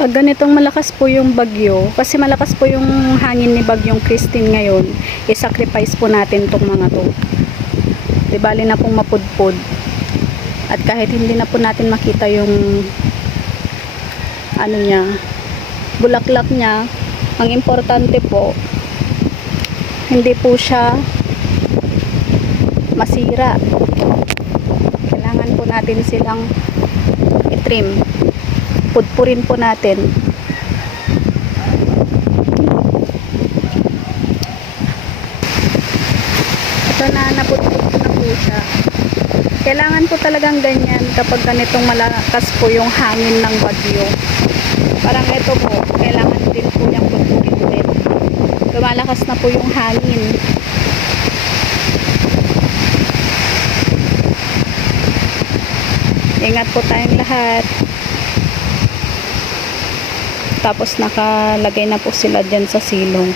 Pag ganitong malakas po yung bagyo, kasi malakas po yung hangin ni Bagyong Christine ngayon, i-sacrifice po natin tong mga to. Di bali na pong mapudpud. At kahit hindi na po natin makita yung ano niya, bulaklak niya, ang importante po, hindi po siya masira. Kailangan po natin silang i-trim. Pudpurin po natin. Ito na, napudpud ko na po siya. Kailangan po talagang ganyan kapag ganitong malakas po yung hangin ng bagyo. Parang ito po, kailangan din po niyang pudpurin din. Lumalakas na po yung hangin. Ingat po tayong lahat. Tapos nakalagay na po sila dyan sa silong.